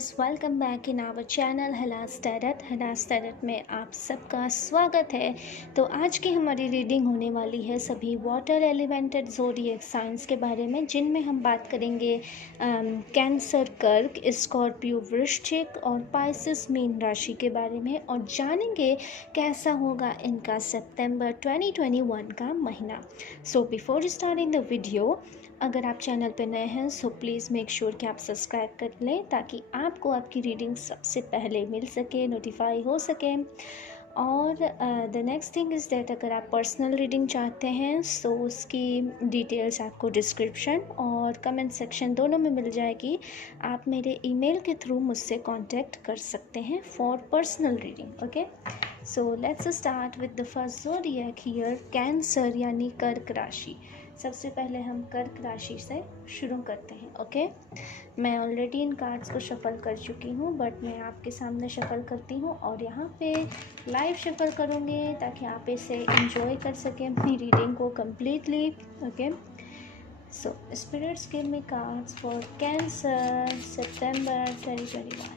Viewers, welcome back in our channel हलास tarot में आप सबका स्वागत है। तो आज की हमारी रीडिंग होने वाली है सभी वाटर एलिमेंटेड ज़ोडिएक साइंस के बारे में, जिनमें हम बात करेंगे कैंसर, कर्क, स्कॉर्पियो, वृश्चिक और पाइसिस मीन राशि के बारे में, और जानेंगे कैसा होगा इनका सितंबर 2021 का महीना। So before starting the video, अगर आप चैनल पर नए हैं सो प्लीज़ मेक श्योर कि आप सब्सक्राइब कर लें ताकि आपको आपकी रीडिंग सबसे पहले मिल सके, नोटिफाई हो सके। और the next thing is that अगर आप पर्सनल रीडिंग चाहते हैं सो उसकी डिटेल्स आपको डिस्क्रिप्शन और कमेंट सेक्शन दोनों में मिल जाएगी। आप मेरे ईमेल के थ्रू मुझसे कांटेक्ट कर सकते हैं for personal reading. Okay, so let's start with the first zodiac here, cancer यानी कर्क राशि। सबसे पहले हम कर्क राशि से शुरू करते हैं। ओके, मैं ऑलरेडी इन कार्ड्स को शफल कर चुकी हूँ, बट मैं आपके सामने शफल करती हूँ और यहाँ पे लाइव शफल करूँगी ताकि आप इसे एंजॉय कर सकें अपनी रीडिंग को completely. Okay, so spirits give me cards for cancer September 2021।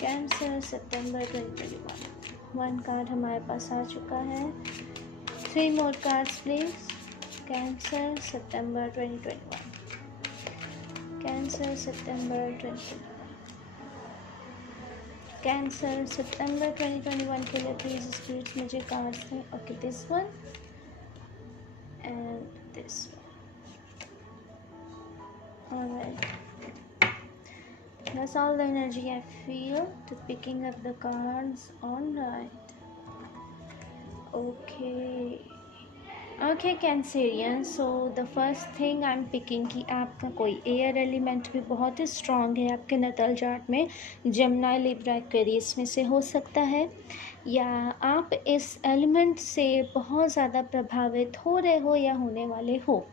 Cancer September 2021। One card हमारे पास आ चुका है। 3 more cards please. Cancer September 2021। Cancer September 2021। Cancer सितंबर 2021 के लिए प्लीज स्पिरिट्स मुझे कार्ड्स दें। Okay, this one and this one. Alright, that's all the energy I feel to picking up the cards. All right, okay Cancerian, so the first thing I am picking कि आपका कोई air element भी बहुत ही strong है आपके नतल chart में। Jamuna, Libra, Aquarius में से हो सकता है, या आप इस एलिमेंट से बहुत ज़्यादा प्रभावित हो रहे हो या होने वाले हो।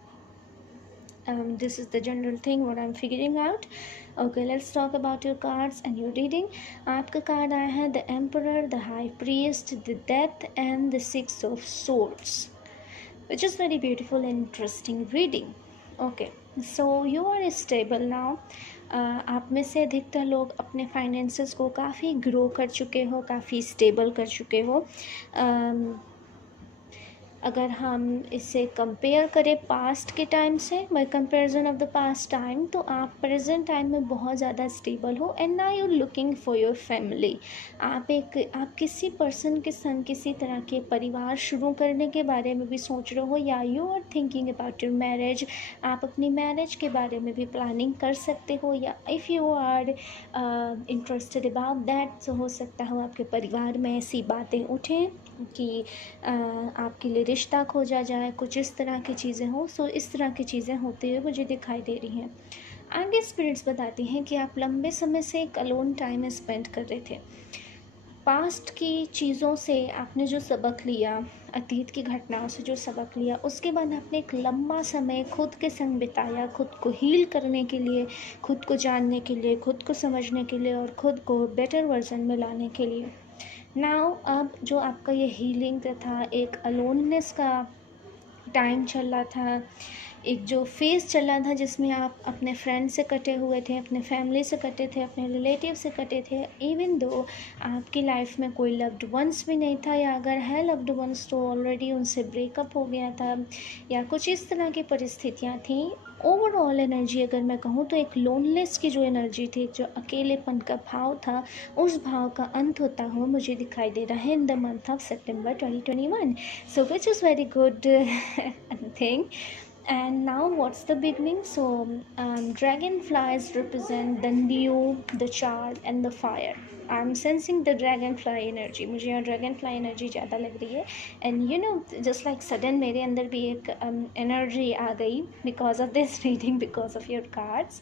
This is the general thing what I am figuring out. Okay, let's talk about your cards and your reading. आपका कार्ड आया है the emperor, the high priest, the death and the 6 of swords, which is very beautiful and interesting reading. Okay, so you are stable now. आप में से अधिकतर लोग अपने finances को काफ़ी ग्रो कर चुके हो, काफ़ी स्टेबल कर चुके हो। अगर हम इसे कंपेयर करें पास्ट के टाइम से, bye comparison of the past time, तो आप प्रेजेंट टाइम में बहुत ज़्यादा स्टेबल हो and now you looking for your family. आप किसी पर्सन के संग किसी तरह के परिवार शुरू करने के बारे में भी सोच रहे हो, या you are thinking about your marriage. आप अपनी मैरिज के बारे में भी प्लानिंग कर सकते हो, या if you are interested about that तो हो सकता हो आपके परिवार में ऐसी बातें उठें कि आपके लिए रिश्ता खोजा जाए, कुछ इस तरह की चीज़ें हो। सो इस तरह की चीज़ें होती हुई मुझे दिखाई दे रही हैं। आगे स्पिरिट्स बताती हैं कि आप लंबे समय से एक अलोन टाइम स्पेंड कर रहे थे। पास्ट की चीज़ों से आपने जो सबक लिया, अतीत की घटनाओं से जो सबक लिया, उसके बाद आपने एक लंबा समय खुद के संग बिताया, खुद को हील करने के लिए, खुद को जानने के लिए, खुद को समझने के लिए और खुद को बेटर वर्जन में लाने के लिए। नाउ अब जो आपका ये हीलिंग था, एक अलोननेस का टाइम चल रहा था, एक जो फेज़ चल रहा था जिसमें आप अपने फ्रेंड से कटे हुए थे, अपने फैमिली से कटे थे, अपने रिलेटिव से कटे थे। इवन दो आपकी लाइफ में कोई लव्ड वंस भी नहीं था, या अगर है लव्ड वंस तो ऑलरेडी उनसे ब्रेकअप हो गया था, या कुछ इस तरह की परिस्थितियाँ थीं। ओवरऑल एनर्जी अगर मैं कहूँ तो एक लोनलेस की जो एनर्जी थी, जो अकेलेपन का भाव था, उस भाव का अंत होता हुआ मुझे दिखाई दे रहा है in the month of September 2021। So which is very good thing. And now what's the beginning? So dragonflies represent the new, the charm and the fire. I'm sensing the dragonfly energy. मुझे यहाँ dragonfly energy ज़्यादा लग रही है, and you know just like sudden मेरे अंदर भी एक energy आ गई because of this reading, because of your cards.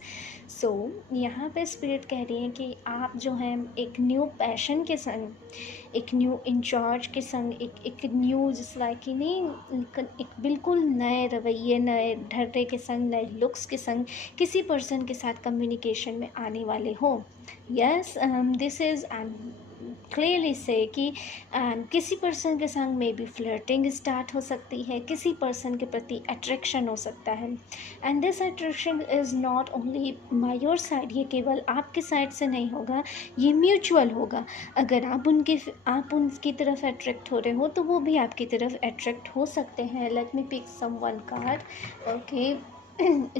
So यहाँ पे spirit कह रही है कि आप जो हैं एक न्यू पैशन के संग, एक न्यू इंचार्ज के संग, एक न्यू जिस लाइक कि नहीं, एक बिल्कुल नए रवैये, नए ढर्रे के संग, नए लुक्स के संग किसी पर्सन के साथ कम्युनिकेशन में आने वाले हो। Yes, this is I am clearly से कि किसी पर्सन के संग मे बी फ्लर्टिंग स्टार्ट हो सकती है, किसी पर्सन के प्रति अट्रैक्शन हो सकता है। And this attraction is not only by your side, ये केवल आपके साइड से नहीं होगा, ये म्यूचुअल होगा। अगर आप उनकी तरफ अट्रैक्ट हो रहे हो तो वो भी आपकी तरफ अट्रैक्ट हो सकते हैं। Let me pick some one card. Okay,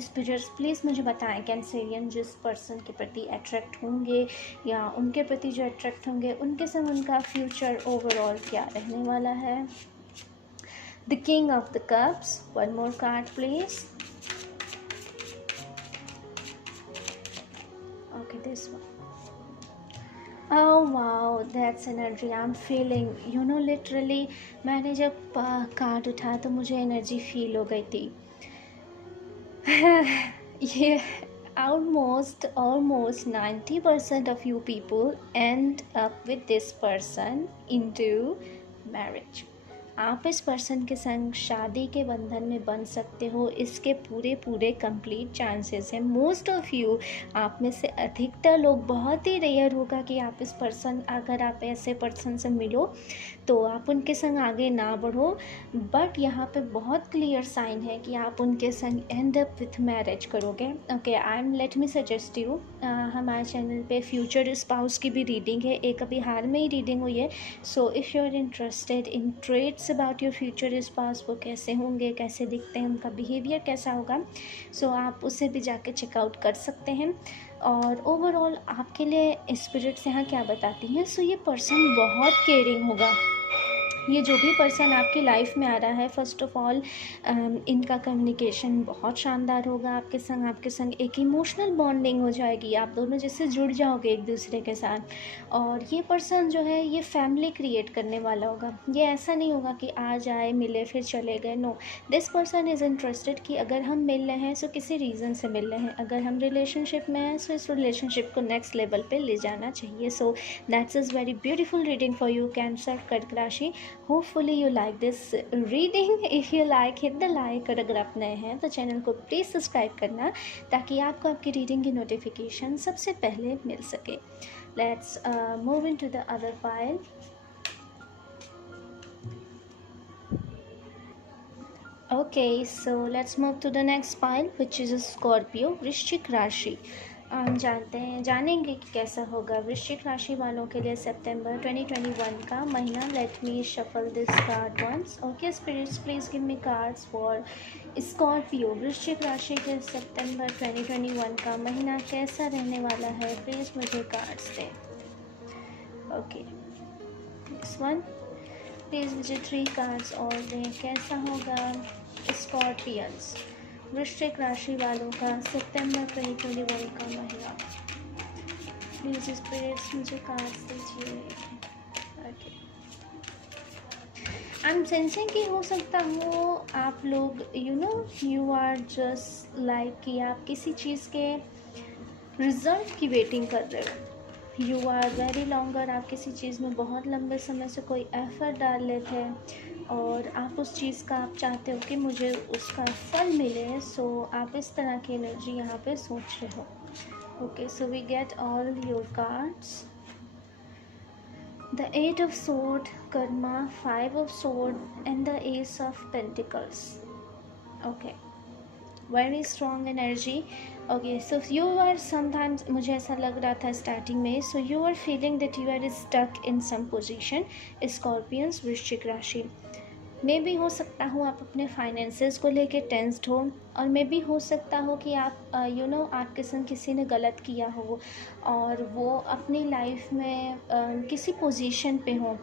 spirits please मुझे बताएं कैंसेरियन जिस पर्सन के प्रति अट्रैक्ट होंगे या उनके प्रति जो अट्रैक्ट होंगे उनके संग उनका फ्यूचर ओवरऑल क्या रहने वाला है। The king of the cups, one more card please. Okay, this one. Oh wow, that's energy I'm feeling. You know, literally मैंने जब कार्ड उठाया तो मुझे एनर्जी फील हो गई थी। ये almost 90% of you people end up with this person into marriage. आप इस पर्सन के संग शादी के बंधन में बन सकते हो, इसके पूरे कंप्लीट चांसेस हैं। मोस्ट ऑफ यू, आप में से अधिकतर लोग, बहुत ही रेयर होगा कि आप इस पर्सन, अगर आप ऐसे पर्सन से मिलो तो आप उनके संग आगे ना बढ़ो, बट यहाँ पे बहुत क्लियर साइन है कि आप उनके संग एंड अप विथ मैरिज करोगे। Okay, let me suggest you, हमारे चैनल पे फ्यूचर स्पाउस की भी रीडिंग है, एक अभी हाल में ही रीडिंग हुई है। So if you are interested in traits about your future spouse, वो कैसे होंगे, कैसे दिखते हैं, उनका बिहेवियर कैसा होगा, सो आप उसे भी जाके चेकआउट कर सकते हैं। और ओवरऑल आपके लिए स्पिरिट्स यहाँ क्या बताती हैं, सो ये पर्सन बहुत केयरिंग होगा। ये जो भी पर्सन आपकी लाइफ में आ रहा है, फ़र्स्ट ऑफ ऑल इनका कम्युनिकेशन बहुत शानदार होगा आपके संग एक इमोशनल बॉन्डिंग हो जाएगी, आप दोनों जैसे जुड़ जाओगे एक दूसरे के साथ। और ये पर्सन जो है ये फैमिली क्रिएट करने वाला होगा। ये ऐसा नहीं होगा कि आज आए, मिले, फिर चले गए। No, this person is interested कि अगर हम मिल रहे हैं सो किसी रीज़न से मिल रहे हैं, अगर हम रिलेशनशिप में हैं सो इस रिलेशनशिप को नेक्स्ट लेवल पे ले जाना चाहिए। So that's is very beautiful reading for you, cancer, कर्क राशि। Hopefully you like this reading. If you like, hit the like, और अगर आप नए हैं तो चैनल को प्लीज़ सब्सक्राइब करना ताकि आपको आपकी रीडिंग की नोटिफिकेशन सबसे पहले मिल सके। Let's move into the other file. Okay, so let's move to the next file, which is a Scorpio, वृश्चिक राशि। हम जानेंगे कि कैसा होगा वृश्चिक राशि वालों के लिए सितंबर 2021 का महीना। Let me shuffle this card once. Okay spirits, please give me cards for Scorpio, वृश्चिक राशि के सितंबर 2021 का महीना कैसा रहने वाला है, प्लीज़ मुझे कार्ड्स दें। ओके, दिस वन, प्लीज़ मुझे 3 कार्ड्स और दें। कैसा होगा स्कॉर्पियंस, वृश्चिक राशि वालों का सितंबर 2021 का महीना। प्लीज़ स्पिरिट्स मुझे कार्ड्स दीजिए। ओके, आई एम सेंसिंग कि हो सकता हो आप लोग यू आर जस्ट लाइक कि आप किसी चीज़ के रिजल्ट की वेटिंग कर रहे हो। यू आर वेरी लॉन्गर, आप किसी चीज़ में बहुत लंबे समय से कोई एफर्ट डाल लेते हैं और आप उस चीज़ का आप चाहते हो कि मुझे उसका फल मिले। सो आप इस तरह की एनर्जी यहाँ पे सोच रहे हो। Okay, so we get all your cards. The 8 of sword, karma, 5 of sword and the ace of pentacles. Okay, very strong energy. Okay, so you are sometimes, मुझे ऐसा लग रहा था स्टार्टिंग में, so you are feeling that you are stuck in some position. Scorpions, वृश्चिक राशि, मे भी हो सकता हो आप अपने फाइनेंसेस को लेके टेंस्ड हो, और मे भी हो सकता हो कि आप आपके संग किसी ने गलत किया हो और वो अपनी लाइफ में किसी पोजीशन पे हो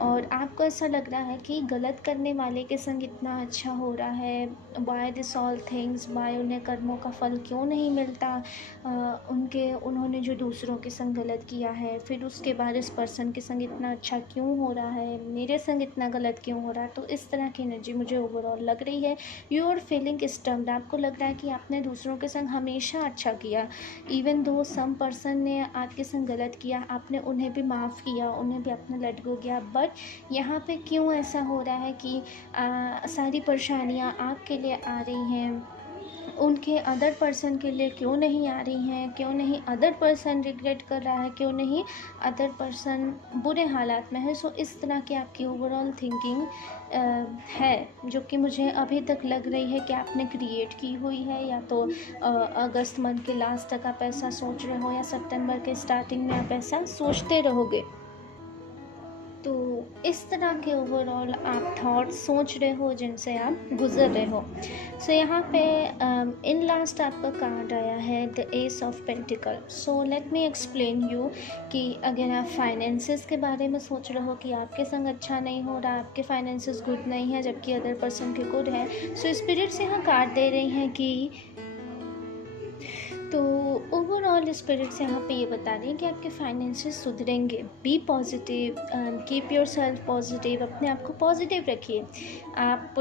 और आपको ऐसा लग रहा है कि गलत करने वाले के संग इतना अच्छा हो रहा है। Why this all things, why उन्हें कर्मों का फल क्यों नहीं मिलता, उन्होंने जो दूसरों के संग गलत किया है, फिर उसके बाद इस पर्सन के संग इतना अच्छा क्यों हो रहा है, मेरे संग इतना गलत क्यों हो रहा है। तो इस तरह की एनर्जी मुझे ओवरऑल लग रही है। यू आर फीलिंग स्टम्प्ड, आपको लग रहा है कि आपने दूसरों के संग हमेशा अच्छा किया, इवन दो सम पर्सन ने आपके संग गलत किया, आपने उन्हें भी माफ़ किया, उन्हें भी अपना लेट गो किया, बट यहाँ पे क्यों ऐसा हो रहा है कि सारी परेशानियाँ आपके लिए आ रही हैं उनके अदर पर्सन के लिए क्यों नहीं आ रही हैं, क्यों नहीं अदर पर्सन रिग्रेट कर रहा है, क्यों नहीं अदर पर्सन बुरे हालात में है। सो इस तरह की आपकी ओवरऑल थिंकिंग है, जो कि मुझे अभी तक लग रही है कि आपने क्रिएट की हुई है, या तो अगस्त मंथ के लास्ट तक आप ऐसा सोच रहे हो, या सितंबर के स्टार्टिंग में आप ऐसा सोचते रहोगे। तो इस तरह के ओवरऑल आप थॉट्स सोच रहे हो जिनसे आप गुजर रहे हो। सो यहाँ पे इन लास्ट आपका कार्ड आया है the S of pentacle. So let me explain you कि अगर आप फाइनेंसेस के बारे में सोच रहे हो कि आपके संग अच्छा नहीं हो रहा, आपके फाइनेंसेस गुड नहीं है जबकि अदर पर्सन के गुड है, सो स्पिरिट्स यहाँ कार्ड दे रही हैं कि तो ओवरऑल स्पिरिट्स यहाँ पे ये बता रहे हैं कि आपके फाइनेंसेस सुधरेंगे। Be positive, keep yourself positive, अपने आप को पॉजिटिव रखिए। आप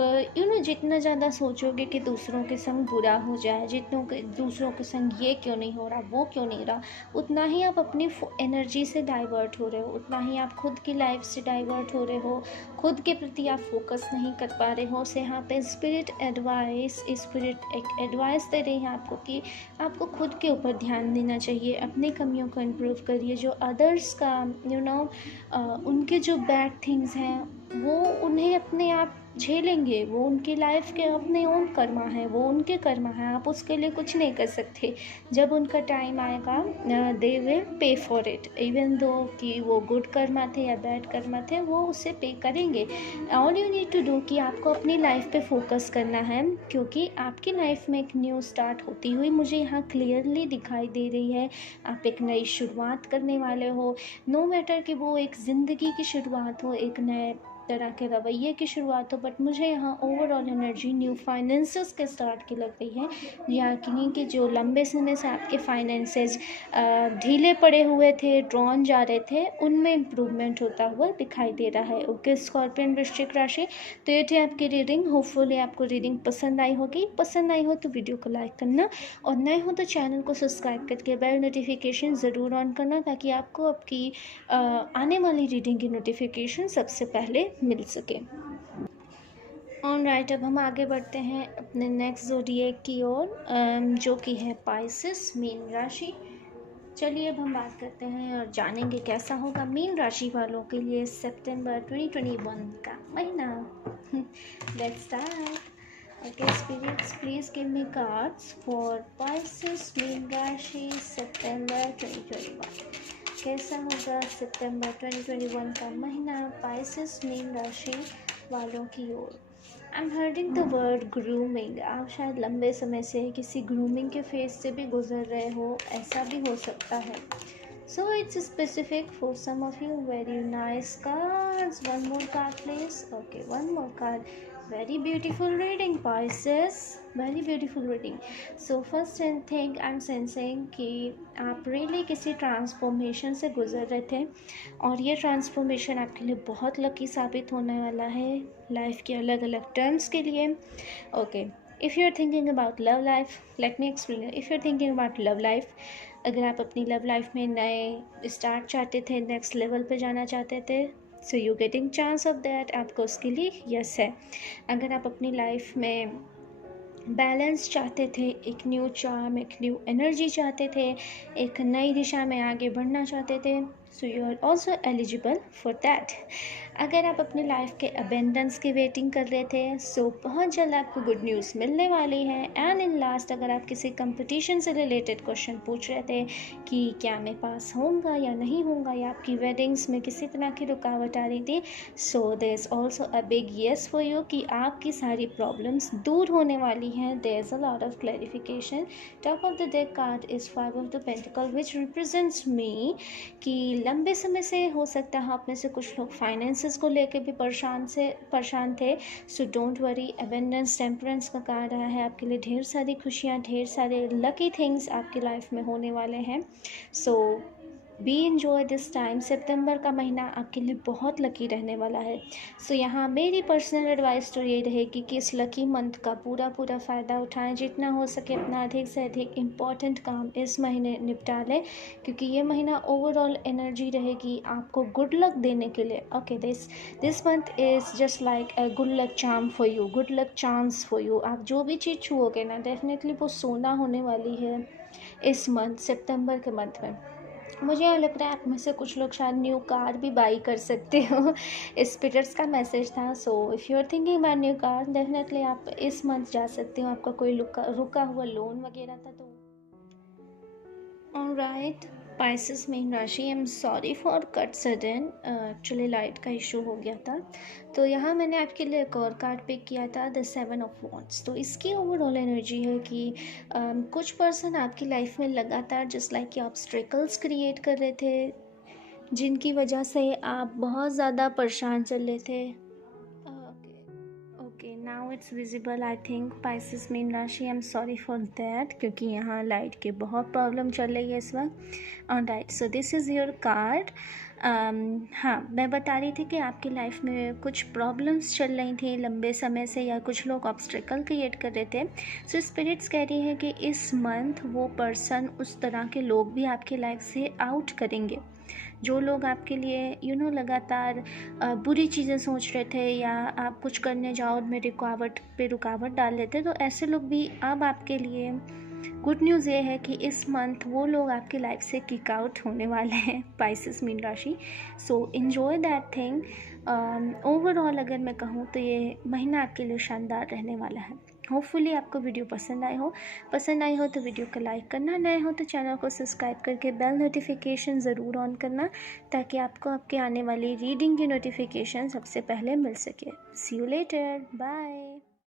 जितना ज़्यादा सोचोगे कि दूसरों के संग बुरा हो जाए, दूसरों के संग ये क्यों नहीं हो रहा, वो क्यों नहीं रहा, उतना ही आप अपनी एनर्जी से डाइवर्ट हो रहे हो, उतना ही आप खुद की लाइफ से डाइवर्ट हो रहे हो, खुद के प्रति आप फोकस नहीं कर पा रहे हो। से यहाँ पे स्पिरिट एक एडवाइस दे रही है आपको कि आपको खुद के ऊपर ध्यान देना चाहिए, अपनी कमियों को इम्प्रूव करिए। जो अदर्स का उनके जो बैड थिंग्स हैं वो उन्हें अपने आप झेलेंगे, वो उनकी लाइफ के अपने ओन कर्मा है, वो उनके कर्मा है, आप उसके लिए कुछ नहीं कर सकते। जब उनका टाइम आएगा they will pay for it, even though कि वो गुड कर्मा थे या बैड कर्मा थे, वो उसे पे करेंगे। All you need to do कि आपको अपनी लाइफ पे फोकस करना है, क्योंकि आपकी लाइफ में एक न्यू स्टार्ट होती हुई मुझे यहाँ क्लियरली दिखाई दे रही है। आप एक नई शुरुआत करने वाले हो, नो मैटर कि वो एक ज़िंदगी की शुरुआत हो, एक नए तरह के रवैये की शुरुआत हो, बट मुझे यहाँ ओवरऑल एनर्जी न्यू फाइनेंसेस के स्टार्ट की लग रही है। यानी कि जो लंबे समय से आपके फाइनेंसेस ढीले पड़े हुए थे, ड्रॉन जा रहे थे, उनमें इम्प्रूवमेंट होता हुआ दिखाई दे रहा है। ओके स्कॉर्पियन वृश्चिक राशि, तो ये थी आपकी रीडिंग। होपफुली आपको रीडिंग पसंद आई होगी। पसंद आई हो तो वीडियो को लाइक करना, और नए हो तो चैनल को सब्सक्राइब करके बेल नोटिफिकेशन ज़रूर ऑन करना, ताकि आपको आपकी आने वाली रीडिंग की नोटिफिकेशन सबसे पहले मिल सके। ऑलराइट, अब हम आगे बढ़ते हैं अपने नेक्स्ट ज़ोडिएक की ओर, जो कि है पाइसेस, मीन राशि। चलिए अब हम बात करते हैं और जानेंगे कैसा होगा मीन राशि वालों के लिए सितंबर 2021 का महीना। Let's start. Okay spirits, please give me cards for Pisces मीन राशि सितंबर 2021। कैसा होगा सितंबर 2021 का महीना पाइसेस मीन राशि वालों की ओर। I am hearing the word grooming. आप शायद लंबे समय से किसी ग्रूमिंग के फेज से भी गुजर रहे हो, ऐसा भी हो सकता है। So it's specific for some of you. Very nice cards. One more card please. Okay, one more card. Very beautiful reading Pisces, very beautiful reading. So first thing I am sensing कि आप really किसी transformation से गुजर रहे थे, और ये transformation आपके लिए बहुत लकी साबित होने वाला है लाइफ के अलग अलग टर्म्स के लिए। Okay, if you are thinking about love life, let me explain. If you are thinking about love life, अगर आप अपनी लव लाइफ में नए स्टार्ट चाहते थे, नेक्स्ट लेवल पे जाना चाहते थे, so you getting chance of that, आपको उसके लिए यस है। अगर आप अपनी लाइफ में बैलेंस चाहते थे, एक न्यू चार्म, एक न्यू एनर्जी चाहते थे, एक नई दिशा में आगे बढ़ना चाहते थे, so you are also eligible for that. अगर आप अपनी लाइफ के अबेंडेंस की वेटिंग कर रहे थे, सो बहुत जल्द आपको गुड न्यूज़ मिलने वाली है। एंड इन लास्ट, अगर आप किसी कंपटीशन से रिलेटेड क्वेश्चन पूछ रहे थे कि क्या मैं पास होऊंगा या नहीं होऊंगा, या आपकी वेडिंग्स में किसी तरह की रुकावट आ रही थी, so there is also a big yes for you कि आपकी सारी प्रॉब्लम्स दूर होने वाली हैं। There is a lot of clarification. Top of the deck card is 5 of the pentacle which represents me कि लंबे समय से हो सकता है आप में से कुछ लोग फाइनेंसेस को लेके भी परेशान थे। So don't worry, abundance temperance का कार्ड आया है आपके लिए। ढेर सारी खुशियाँ, ढेर सारे लकी थिंग्स आपकी लाइफ में होने वाले हैं। सो बी एन्जॉय दिस टाइम। सितंबर का महीना आपके लिए बहुत लकी रहने वाला है। सो यहाँ मेरी पर्सनल एडवाइस तो ये रहेगी कि इस लकी मंथ का पूरा पूरा फ़ायदा उठाएं, जितना हो सके अपना अधिक से अधिक इम्पॉर्टेंट काम इस महीने निपटा लें, क्योंकि ये महीना ओवरऑल एनर्जी रहेगी आपको गुड लक देने के लिए। Okay, this month is just like a good luck charm for you, good luck chance for you. आप जो भी चीज़ छुओगे ना, डेफिनेटली वो सोना होने वाली है इस मंथ, सितंबर के मंथ में। मुझे यहाँ लग रहा है आप में से कुछ लोग शायद न्यू कार भी बाई कर सकते हो। स्पिरिट्स का मैसेज था। So if you are thinking about new car, definitely आप इस मंथ जा सकते हो। आपका कोई रुका हुआ लोन वगैरह था तो। ऑलराइट, पाइसेस मेन राशि, I am sorry for cut sudden, actually light का इशू हो गया था। तो यहाँ मैंने आपके लिए एक और कार्ड पिक किया था, द 7 ऑफ वॉन्ड्स। तो इसकी ओवरऑल एनर्जी है कि कुछ पर्सन आपकी लाइफ में लगातार जस्ट लाइक कि ऑब्स्ट्रिकल्स क्रिएट कर रहे थे, जिनकी वजह से आप बहुत ज़्यादा परेशान चल रहे थे। Okay, now it's visible I think. Pisces मीन राशि, I am sorry for that, क्योंकि यहाँ लाइट की बहुत प्रॉब्लम चल रही है इस वक्त। Alright, so this is your card. हाँ, मैं बता रही थी कि आपकी लाइफ में कुछ प्रॉब्लम्स चल रही थी लंबे समय से, या कुछ लोग ऑब्स्ट्रिकल क्रिएट कर रहे थे। सो स्पिरिट्स कह रही हैं कि इस मंथ वो पर्सन, उस तरह के लोग भी आपकी लाइफ से आउट करेंगे, जो लोग आपके लिए लगातार बुरी चीज़ें सोच रहे थे, या आप कुछ करने जाओ में रुकावट डाल लेते। तो ऐसे लोग भी अब आपके लिए, गुड न्यूज़ ये है कि इस मंथ वो लोग आपकी लाइफ से किक आउट होने वाले हैं, पाइसेस मीन राशि। सो इन्जॉय दैट थिंग। ओवरऑल अगर मैं कहूँ तो ये महीना आपके लिए शानदार रहने वाला है। होपफुली आपको वीडियो पसंद आई हो तो वीडियो को लाइक करना, नए हो तो चैनल को सब्सक्राइब करके बेल नोटिफिकेशन ज़रूर ऑन करना, ताकि आपको आपके आने वाली रीडिंग की नोटिफिकेशन सबसे पहले मिल सके। सी यू लेटर, बाय।